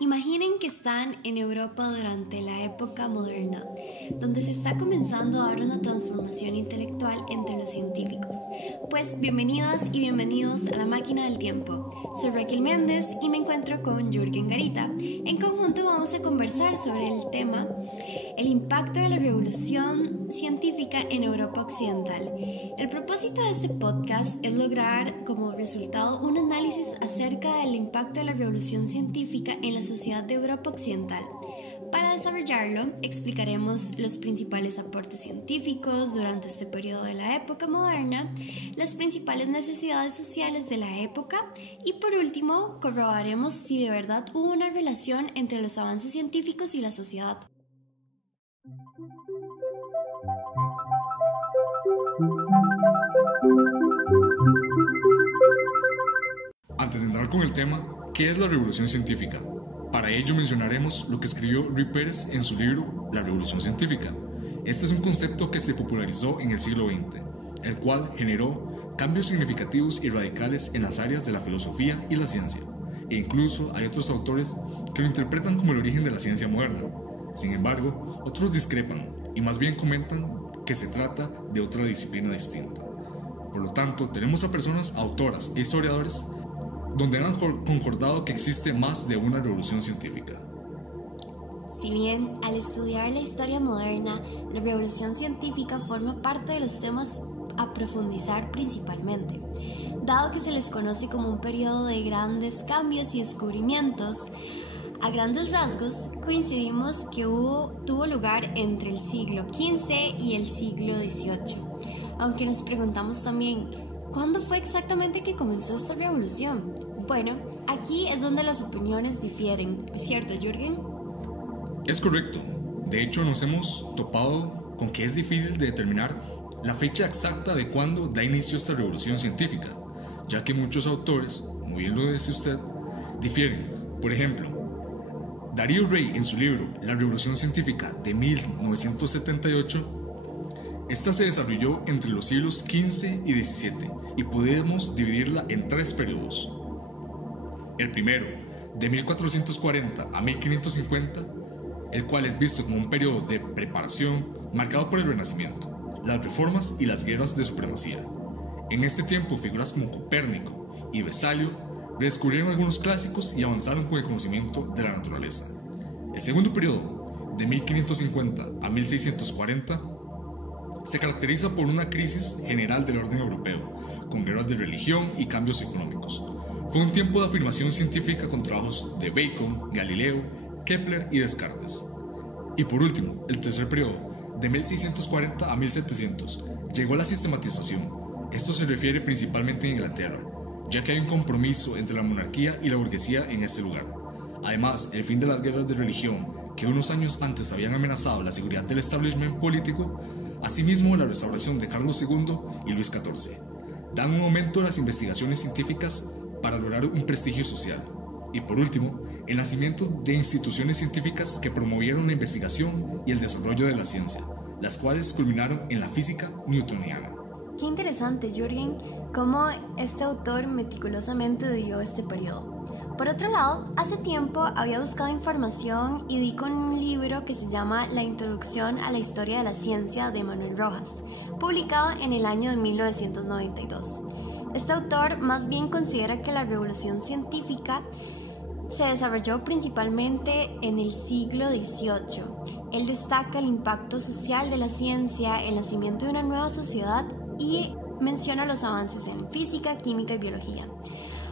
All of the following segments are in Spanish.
Imaginen que están en Europa durante la época moderna, donde se está comenzando a dar una transformación intelectual entre los científicos. Pues bienvenidas y bienvenidos a La Máquina del Tiempo. Soy Raquel Méndez y me encuentro con Jürgen Garita. En conjunto vamos a conversar sobre el tema el impacto de la revolución científica en Europa Occidental. El propósito de este podcast es lograr como resultado un análisis acerca del impacto de la revolución científica en la sociedad de Europa Occidental. Para desarrollarlo, explicaremos los principales aportes científicos durante este periodo de la época moderna, las principales necesidades sociales de la época y por último, corroboraremos si de verdad hubo una relación entre los avances científicos y la sociedad. Antes de entrar con el tema, ¿qué es la revolución científica? Para ello mencionaremos lo que escribió Rui Pérez en su libro La Revolución Científica. Este es un concepto que se popularizó en el siglo XX, el cual generó cambios significativos y radicales en las áreas de la filosofía y la ciencia, e incluso hay otros autores que lo interpretan como el origen de la ciencia moderna. Sin embargo, otros discrepan y más bien comentan que se trata de otra disciplina distinta. Por lo tanto, tenemos a personas autoras e historiadores donde han concordado que existe más de una revolución científica. Si bien, al estudiar la historia moderna, la revolución científica forma parte de los temas a profundizar principalmente, dado que se les conoce como un periodo de grandes cambios y descubrimientos. A grandes rasgos, coincidimos que tuvo lugar entre el siglo XV y el siglo XVIII, aunque nos preguntamos también, ¿cuándo fue exactamente que comenzó esta revolución? Bueno, aquí es donde las opiniones difieren, ¿es cierto, Jürgen? Es correcto. De hecho, nos hemos topado con que es difícil de determinar la fecha exacta de cuándo da inicio esta revolución científica, ya que muchos autores, como bien lo dice usted, difieren. Por ejemplo, Darío Rey en su libro La Revolución Científica de 1978, esta se desarrolló entre los siglos XV y XVII y podemos dividirla en tres periodos. El primero, de 1440 a 1550, el cual es visto como un periodo de preparación marcado por el Renacimiento, las reformas y las guerras de supremacía. En este tiempo, figuras como Copérnico y Vesalio redescubrieron algunos clásicos y avanzaron con el conocimiento de la naturaleza. El segundo periodo, de 1550 a 1640, se caracteriza por una crisis general del orden europeo, con guerras de religión y cambios económicos. Fue un tiempo de afirmación científica con trabajos de Bacon, Galileo, Kepler y Descartes. Y por último, el tercer periodo, de 1640 a 1700, llegó a la sistematización. Esto se refiere principalmente en Inglaterra, ya que hay un compromiso entre la monarquía y la burguesía en este lugar. Además, el fin de las guerras de religión, que unos años antes habían amenazado la seguridad del establishment político, asimismo la restauración de Carlos II y Luis XIV, dan un aumento a las investigaciones científicas para lograr un prestigio social. Y por último, el nacimiento de instituciones científicas que promovieron la investigación y el desarrollo de la ciencia, las cuales culminaron en la física newtoniana. Qué interesante, Jürgen, cómo este autor meticulosamente vivió este periodo. Por otro lado, hace tiempo había buscado información y di con un libro que se llama La Introducción a la Historia de la Ciencia de Manuel Rojas, publicado en el año de 1992. Este autor más bien considera que la revolución científica se desarrolló principalmente en el siglo XVIII. Él destaca el impacto social de la ciencia, el nacimiento de una nueva sociedad y menciona los avances en física, química y biología.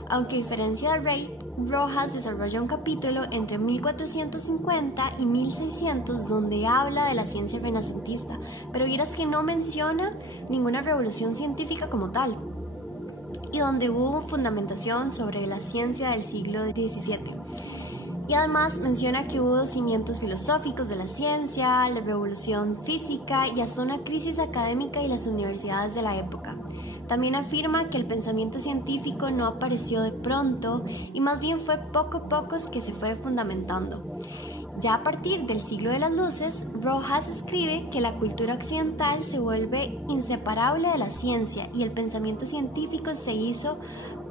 Aunque a diferencia de Rey, Rojas desarrolla un capítulo entre 1450 y 1600 donde habla de la ciencia renacentista, pero vieras que no menciona ninguna revolución científica como tal, y donde hubo fundamentación sobre la ciencia del siglo XVII. Y además menciona que hubo cimientos filosóficos de la ciencia, la revolución física y hasta una crisis académica en las universidades de la época. También afirma que el pensamiento científico no apareció de pronto y más bien fue poco a poco que se fue fundamentando. Ya a partir del siglo de las luces, Rojas escribe que la cultura occidental se vuelve inseparable de la ciencia y el pensamiento científico se hizo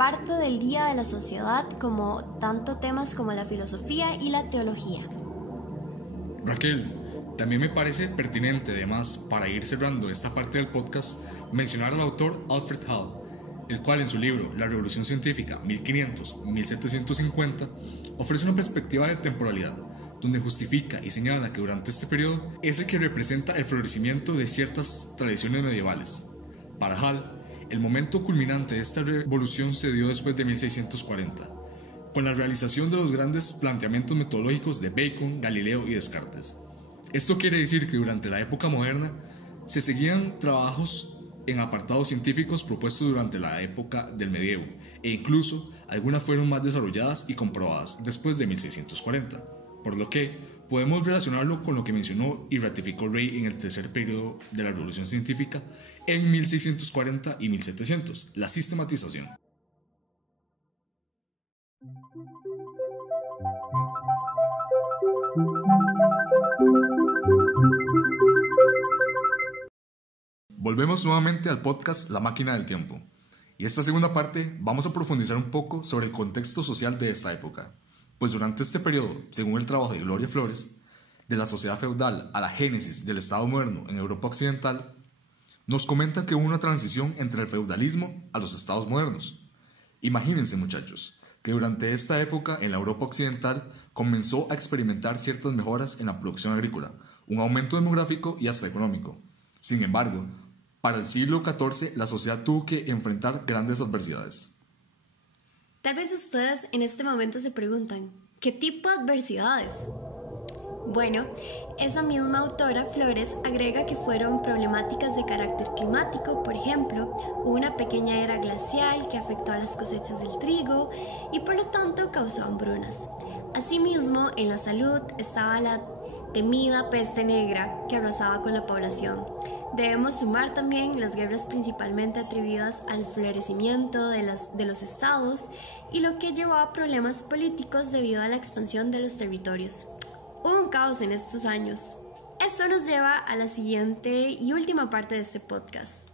parte del día de la sociedad, como tanto temas como la filosofía y la teología. Raquel, también me parece pertinente, además, para ir cerrando esta parte del podcast, mencionar al autor Alfred Hall, el cual en su libro La Revolución Científica 1500-1750 ofrece una perspectiva de temporalidad, donde justifica y señala que durante este periodo es el que representa el florecimiento de ciertas tradiciones medievales. Para Hall, el momento culminante de esta revolución se dio después de 1640, con la realización de los grandes planteamientos metodológicos de Bacon, Galileo y Descartes. Esto quiere decir que durante la época moderna se seguían trabajos en apartados científicos propuestos durante la época del medievo, e incluso algunas fueron más desarrolladas y comprobadas después de 1640, por lo que podemos relacionarlo con lo que mencionó y ratificó Rey en el tercer periodo de la Revolución Científica en 1640 y 1700, la sistematización. Volvemos nuevamente al podcast La Máquina del Tiempo, y esta segunda parte vamos a profundizar un poco sobre el contexto social de esta época, pues durante este periodo, según el trabajo de Gloria Flores, de la sociedad feudal a la génesis del Estado moderno en Europa Occidental, nos comenta que hubo una transición entre el feudalismo a los estados modernos. Imagínense, muchachos, que durante esta época en la Europa Occidental comenzó a experimentar ciertas mejoras en la producción agrícola, un aumento demográfico y hasta económico. Sin embargo, para el siglo XIV la sociedad tuvo que enfrentar grandes adversidades. Tal vez ustedes en este momento se preguntan, ¿qué tipo de adversidades? Bueno, esa misma autora, Flores, agrega que fueron problemáticas de carácter climático. Por ejemplo, hubo una pequeña era glacial que afectó a las cosechas del trigo y por lo tanto causó hambrunas. Asimismo, en la salud estaba la temida peste negra que arrasaba con la población. Debemos sumar también las guerras principalmente atribuidas al florecimiento de los estados y lo que llevó a problemas políticos debido a la expansión de los territorios. Hubo un caos en estos años. Esto nos lleva a la siguiente y última parte de este podcast.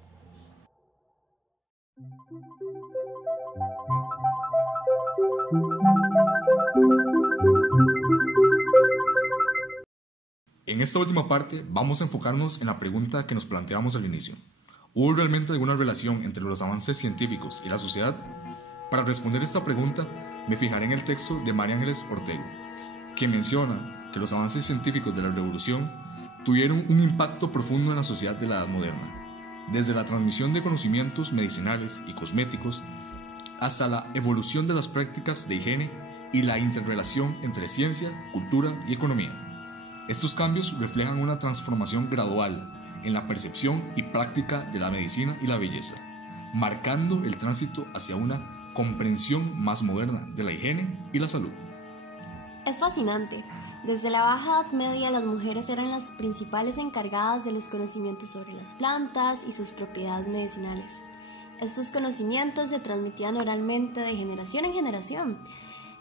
En esta última parte vamos a enfocarnos en la pregunta que nos planteamos al inicio. ¿Hubo realmente alguna relación entre los avances científicos y la sociedad? Para responder esta pregunta, me fijaré en el texto de María Ángeles Ortego, que menciona que los avances científicos de la Revolución tuvieron un impacto profundo en la sociedad de la Edad Moderna, desde la transmisión de conocimientos medicinales y cosméticos hasta la evolución de las prácticas de higiene y la interrelación entre ciencia, cultura y economía. Estos cambios reflejan una transformación gradual en la percepción y práctica de la medicina y la belleza, marcando el tránsito hacia una comprensión más moderna de la higiene y la salud. Es fascinante. Desde la Baja Edad Media las mujeres eran las principales encargadas de los conocimientos sobre las plantas y sus propiedades medicinales. Estos conocimientos se transmitían oralmente de generación en generación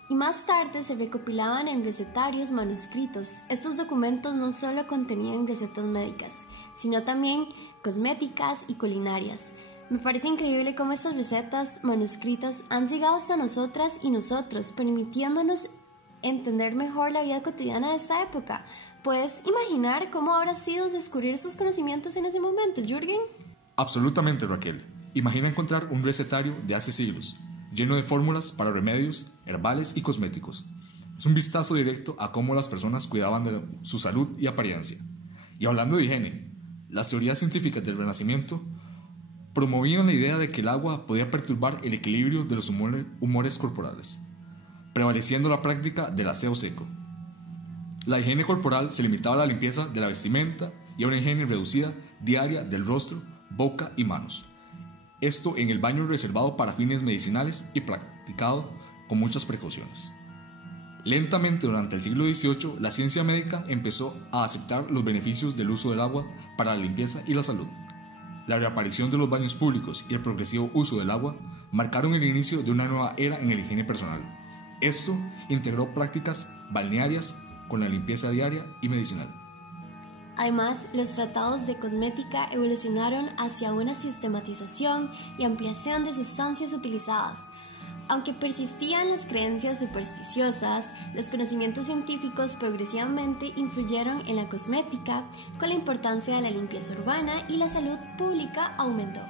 y más tarde se recopilaban en recetarios manuscritos. Estos documentos no solo contenían recetas médicas, sino también cosméticas y culinarias. Me parece increíble cómo estas recetas manuscritas han llegado hasta nosotras y nosotros, permitiéndonos entender mejor la vida cotidiana de esta época. ¿Puedes imaginar cómo habrá sido descubrir estos conocimientos en ese momento, Jürgen? Absolutamente, Raquel. Imagina encontrar un recetario de hace siglos, lleno de fórmulas para remedios, herbales y cosméticos. Es un vistazo directo a cómo las personas cuidaban de su salud y apariencia. Y hablando de higiene, las teorías científicas del Renacimiento promovían la idea de que el agua podía perturbar el equilibrio de los humores corporales, prevaleciendo la práctica del aseo seco. La higiene corporal se limitaba a la limpieza de la vestimenta y a una higiene reducida diaria del rostro, boca y manos. Esto en el baño reservado para fines medicinales y practicado con muchas precauciones. Lentamente durante el siglo XVIII, la ciencia médica empezó a aceptar los beneficios del uso del agua para la limpieza y la salud. La reaparición de los baños públicos y el progresivo uso del agua marcaron el inicio de una nueva era en la higiene personal. Esto integró prácticas balnearias con la limpieza diaria y medicinal. Además, los tratados de cosmética evolucionaron hacia una sistematización y ampliación de sustancias utilizadas. Aunque persistían las creencias supersticiosas, los conocimientos científicos progresivamente influyeron en la cosmética, con la importancia de la limpieza urbana y la salud pública aumentó.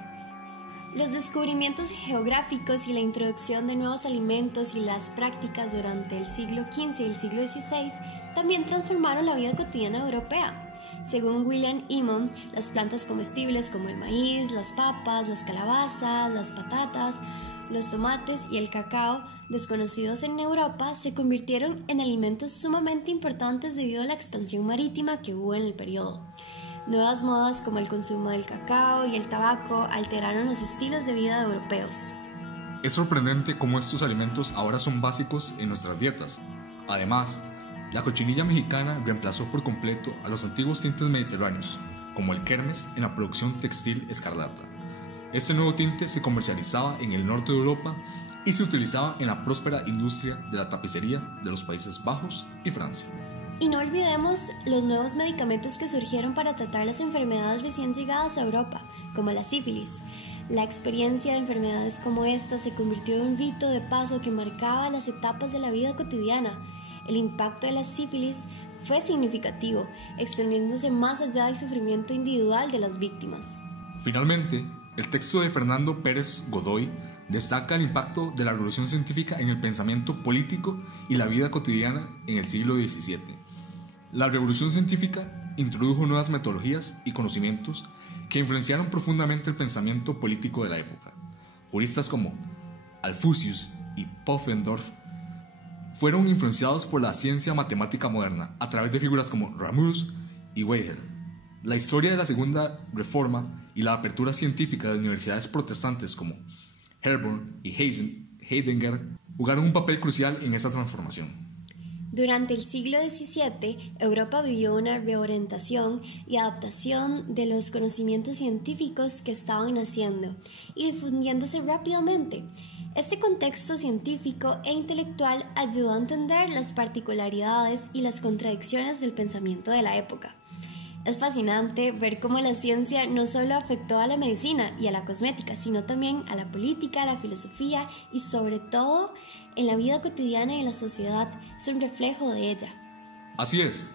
Los descubrimientos geográficos y la introducción de nuevos alimentos y las prácticas durante el siglo XV y el siglo XVI también transformaron la vida cotidiana europea. Según William Emmons, las plantas comestibles como el maíz, las papas, las calabazas, las patatas, los tomates y el cacao, desconocidos en Europa, se convirtieron en alimentos sumamente importantes debido a la expansión marítima que hubo en el periodo. Nuevas modas como el consumo del cacao y el tabaco alteraron los estilos de vida europeos. Es sorprendente cómo estos alimentos ahora son básicos en nuestras dietas. Además, la cochinilla mexicana reemplazó por completo a los antiguos tintes mediterráneos, como el kermes en la producción textil escarlata. Este nuevo tinte se comercializaba en el norte de Europa y se utilizaba en la próspera industria de la tapicería de los Países Bajos y Francia. Y no olvidemos los nuevos medicamentos que surgieron para tratar las enfermedades recién llegadas a Europa, como la sífilis. La experiencia de enfermedades como esta se convirtió en un rito de paso que marcaba las etapas de la vida cotidiana. El impacto de la sífilis fue significativo, extendiéndose más allá del sufrimiento individual de las víctimas. Finalmente, el texto de Fernando Pérez Godoy destaca el impacto de la revolución científica en el pensamiento político y la vida cotidiana en el siglo XVII. La revolución científica introdujo nuevas metodologías y conocimientos que influenciaron profundamente el pensamiento político de la época. Juristas como Alfusius y Pufendorf fueron influenciados por la ciencia matemática moderna a través de figuras como Ramus y Weigel. La historia de la Segunda Reforma y la apertura científica de universidades protestantes como Herborn y Heidegger jugaron un papel crucial en esta transformación. Durante el siglo XVII, Europa vivió una reorientación y adaptación de los conocimientos científicos que estaban naciendo y difundiéndose rápidamente. Este contexto científico e intelectual ayudó a entender las particularidades y las contradicciones del pensamiento de la época. Es fascinante ver cómo la ciencia no solo afectó a la medicina y a la cosmética, sino también a la política, a la filosofía y sobre todo en la vida cotidiana y en la sociedad. Es un reflejo de ella. Así es,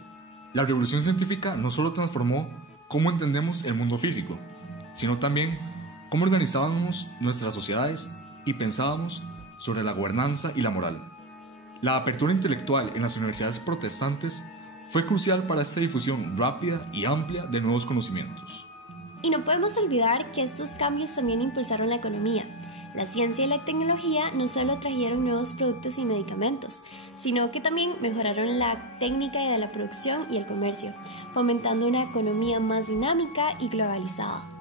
la revolución científica no solo transformó cómo entendemos el mundo físico, sino también cómo organizábamos nuestras sociedades y pensábamos sobre la gobernanza y la moral. La apertura intelectual en las universidades protestantes fue crucial para esta difusión rápida y amplia de nuevos conocimientos. Y no podemos olvidar que estos cambios también impulsaron la economía. La ciencia y la tecnología no solo trajeron nuevos productos y medicamentos, sino que también mejoraron la técnica de la producción y el comercio, fomentando una economía más dinámica y globalizada.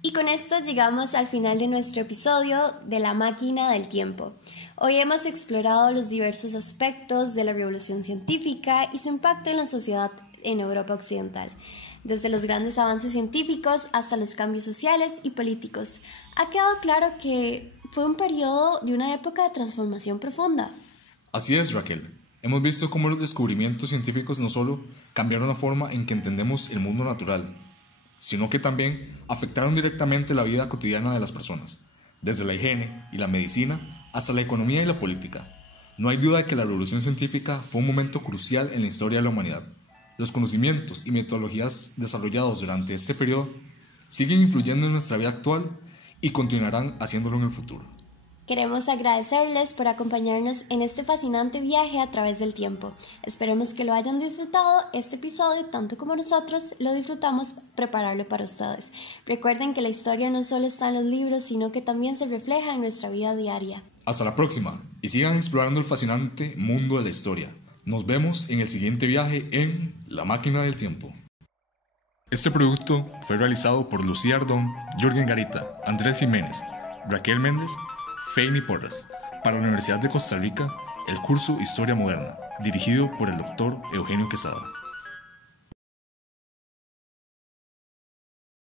Y con esto llegamos al final de nuestro episodio de La Máquina del Tiempo. Hoy hemos explorado los diversos aspectos de la revolución científica y su impacto en la sociedad en Europa Occidental, desde los grandes avances científicos hasta los cambios sociales y políticos. Ha quedado claro que fue un periodo de una época de transformación profunda. Así es, Raquel. Hemos visto cómo los descubrimientos científicos no solo cambiaron la forma en que entendemos el mundo natural, sino que también afectaron directamente la vida cotidiana de las personas, desde la higiene y la medicina hasta la economía y la política. No hay duda de que la revolución científica fue un momento crucial en la historia de la humanidad. Los conocimientos y metodologías desarrollados durante este periodo siguen influyendo en nuestra vida actual y continuarán haciéndolo en el futuro. Queremos agradecerles por acompañarnos en este fascinante viaje a través del tiempo. Esperemos que lo hayan disfrutado este episodio tanto como nosotros lo disfrutamos prepararlo para ustedes. Recuerden que la historia no solo está en los libros, sino que también se refleja en nuestra vida diaria. Hasta la próxima y sigan explorando el fascinante mundo de la historia. Nos vemos en el siguiente viaje en La Máquina del Tiempo. Este producto fue realizado por Lucía Ardón, Jürgen Garita, Andrés Jiménez, Raquel Méndez, Feini Porras, para la Universidad de Costa Rica, el curso Historia Moderna, dirigido por el Dr. Eugenio Quesada.